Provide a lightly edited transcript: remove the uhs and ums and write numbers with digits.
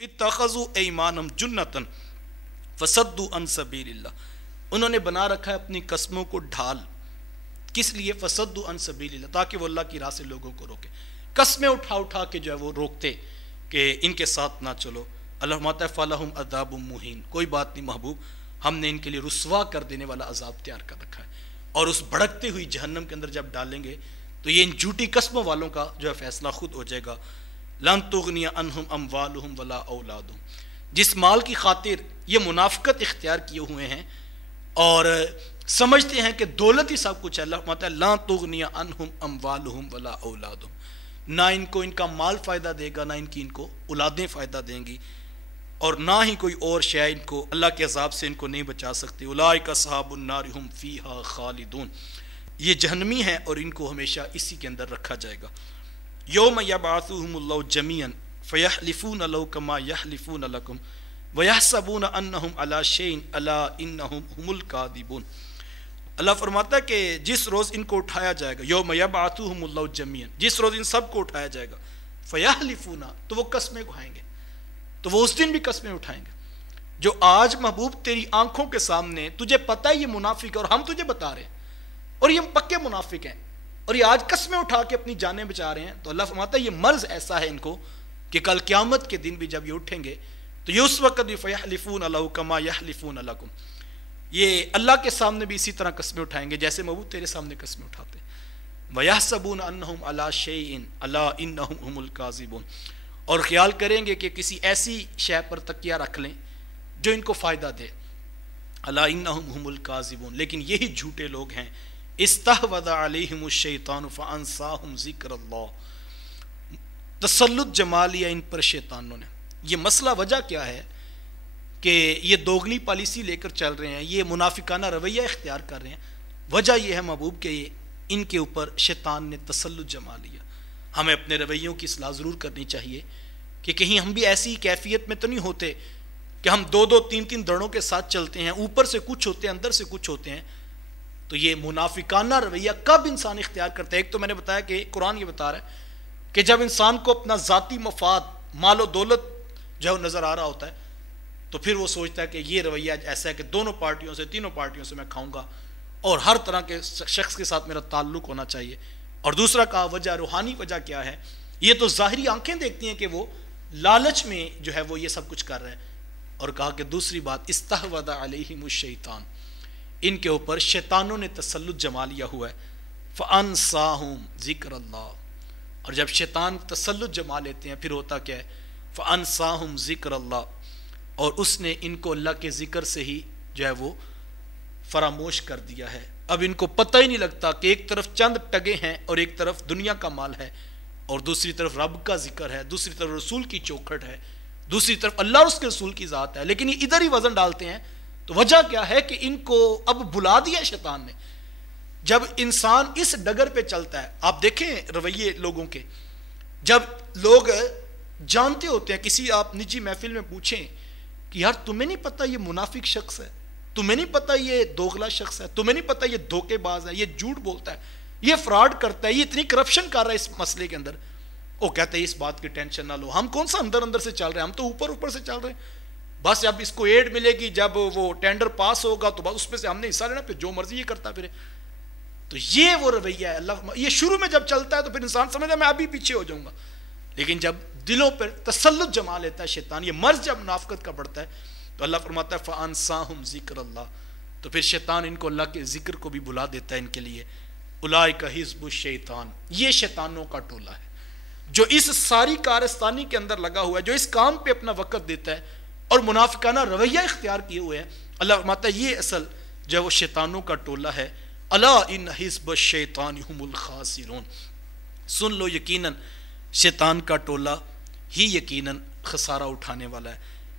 اتخذوا ایمانہم جنتن فصدوا عن سبیل اللہ، انہوں نے بنا رکھا ہے اپنی قسموں کو ڈھال، کس لیے؟ فصدوا عن سبیل اللہ، تاکہ وہ اللہ کی راہ سے لوگوں کو روکے۔ قسمیں اٹھا اٹھا کے جو ہے وہ روکتے کہ ان کے ساتھ نہ چلو۔ اللہ فرماتا ہے فَلَهُمْ عَذَابٌ مُّهِينٌ، کوئی بات نہیں محبوب، ہم نے ان کے لیے رسوا کر دینے والا عذاب تیار کر رکھا ہے، اور اس بھڑکتی ہوئی جہنم کے اندر جب ڈالیں گے تو یہ ان جھوٹی قسموں والوں کا جو ہے فیصلہ خود ہو جائے گا۔ لَن تُغْنِيَ عَنْهُمْ أَمْوَالُهُمْ وَلَا أَوْلَادُهُمْ، جس مال کی خاطر یہ منافقت اختیار کیے ہوئے ہیں اور سمجھتے ہیں کہ دولت ہی سب کچھ ہے، اللہ فرماتا ہے لَن تُغْنِيَ عَنْهُمْ أَمْوَالُهُمْ وَلَا أَوْلَادُهُمْ، نہ ان کو ان کا مال فائدہ دے گا، نہ ان کی ان کو اولادیں فائدہ دیں گی، اور نہ ہی کوئی اور شے ان کو اللہ کے عذاب سے ان کو نہیں بچا سکتی۔ اولئک اصحاب النار هم فیہا خالدون، یہ جہنمی ہیں اور ان کو ہمیشہ اسی کے اندر رکھا جائے گا۔ یوم یبعثهم اللہ جمیعا فیحلفون له کما یحلفون لکم ویحسبون انہم علی شیء الا انہم هم الکاذبون۔ اللہ فرماتا ہے کہ جس روز ان کو اٹھایا جائے گا، یوم یبعثهم اللہ جمیعا، جس روز ان سب کو اٹھایا جائے گا، فیحلفون، تو وہ قسمیں کھائیں گے، تو وہ اس دن بھی قسمیں اٹھائیں گے۔ جو آج محبوب تیری آنکھوں کے سامنے تجھے پتہ ہے یہ منافق ہے اور ہم تجھے بتا رہے ہیں اور یہ پکے منافق ہیں اور یہ آج قسمیں اٹھا کے اپنی جانیں بچا رہے ہیں، تو اللہ فرماتا ہے یہ مرض ایسا ہے ان کو کہ کل قیامت کے دن بھی جب یہ اٹھیں گے تو یہ اس وقت بھی فیحلفون له کما یحلفون لکم، یہ اللہ کے سامنے بھی اسی طرح قسمیں اٹھائیں گے جیسے محبوب تیرے سامنے قسمیں اٹھاتے ہیں۔ وَيَحْسَبُونَ أَنَّهُمْ عَلَى شَيْءٍ أَلَا إِنَّهُمْ هُمُ الْكَاذِبُونَ، اور خیال کریں گے کہ کسی ایسی شے پر تکیہ رکھ لیں جو ان کو فائدہ دے۔ الا انہم هم الکاذبون، لیکن یہی جھوٹے لوگ ہیں۔ استحوذ علیہم الشیطان فانساہم ذکر اللہ، تسلط جما لیا ان پر شیطانوں نے۔ یہ مسئلہ وجہ کیا ہے کہ یہ دوگلی پالیسی لے کر چل رہے ہیں، یہ منافقانہ رویہ اختیار کر رہے ہیں۔ وجہ یہ ہے محبوب کہ ان کے اوپر شیطان نے تسلط جما لیا۔ ہمیں اپنے رویوں کی اصلاح ضرور کرنی چاہیے کہ کہیں ہم بھی ایسی کیفیت میں تو نہیں ہوتے کہ ہم دو دو تین تین دڑوں کے ساتھ چلتے ہیں، اوپر سے کچھ ہوتے ہیں اندر سے کچھ ہوتے ہیں۔ تو یہ منافقانہ رویہ کب انسان اختیار کرتا ہے؟ ایک تو میں نے بتایا کہ قرآن یہ بتا رہا ہے کہ جب انسان کو اپنا ذاتی مفاد، مال و دولت جو ہے نظر آ رہا ہوتا ہے تو پھر وہ سوچتا ہے کہ یہ رویہ ایسا ہے کہ دونوں پارٹیوں سے، تینوں پارٹیوں سے میں کھاؤں گا اور ہر طرح کے شخص کے ساتھ میرا تعلق ہونا چاہیے۔ اور دوسرا کہا وجہ، روحانی وجہ کیا ہے؟ یہ تو ظاہری آنکھیں دیکھتی ہیں کہ وہ لالچ میں جو ہے وہ یہ سب کچھ کر رہے ہیں، اور کہا کہ دوسری بات استحوذ علیہم الشیطان، ان کے اوپر شیطانوں نے تسلط جما لیا ہوا ہے۔ فانساہم ذکر اللہ، اور جب شیطان تسلط جما لیتے ہیں پھر ہوتا کیا ہے؟ فانساہم ذکر اللہ، اور اس نے ان کو اللہ کے ذکر سے ہی جو ہے وہ فراموش کر دیا ہے۔ اب ان کو پتہ ہی نہیں لگتا کہ ایک طرف چند ٹگے ہیں اور ایک طرف دنیا کا مال ہے، اور دوسری طرف رب کا ذکر ہے، دوسری طرف رسول کی چوکھٹ ہے، دوسری طرف اللہ اور اس کے رسول کی ذات ہے، لیکن یہ ادھر ہی وزن ڈالتے ہیں۔ تو وجہ کیا ہے کہ ان کو اب بلا دیا شیطان نے۔ جب انسان اس ڈگر پہ چلتا ہے، آپ دیکھیں رویے لوگوں کے، جب لوگ جانتے ہوتے ہیں، کسی آپ نجی محفل میں پوچھیں کہ یار تمہیں نہیں پتہ یہ منافق شخص ہے، تمہیں نہیں پتہ یہ دوغلا شخص ہے، تمہیں نہیں پتہ یہ دھوکے باز ہے، یہ جھوٹ بولتا ہے، یہ فراڈ کرتا ہے، یہ اتنی کرپشن کر رہا ہے اس مسئلے کے اندر، وہ کہتے ہیں اس بات کی ٹینشن نہ لو، ہم کون سا اندر اندر سے چل رہے ہیں، ہم تو اوپر اوپر سے چل رہے ہیں، بس اب اس کو ایڈ ملے گی، جب وہ ٹینڈر پاس ہوگا تو بس اس میں سے ہم نے حصہ لینا، پھر جو مرضی یہ کرتا پھرے۔ تو یہ وہ رویہ ہے اللہ، یہ شروع میں جب چلتا ہے تو پھر انسان سمجھتا ہے میں ابھی پیچھے ہو جاؤں گا، لیکن جب دلوں پر تسلط جما لیتا ہے شیطان، یہ مرض جب منافقت کا بڑھتا ہے تو اللہ فرماتا ہے فانساہم ذکر اللہ، تو پھر شیطان ان کو اللہ کے ذکر کو بھی بلا دیتا ہے ان کے لیے۔ اولئک حزب الشیطان، یہ شیطانوں کا ٹولہ ہے جو اس ساری کارستانی کے اندر لگا ہوا ہے، جو اس کام پہ اپنا وقت دیتا ہے اور منافقانہ رویہ اختیار کیے ہوئے ہیں۔ اللہ فرماتا ہے یہ اصل جو ہے وہ شیطانوں کا ٹولہ ہے۔ الا ان حزب الشیطان هم الخاسرون، سن لو یقیناً شیطان کا ٹولہ ہی یقیناً خسارہ اٹھانے والا ہے۔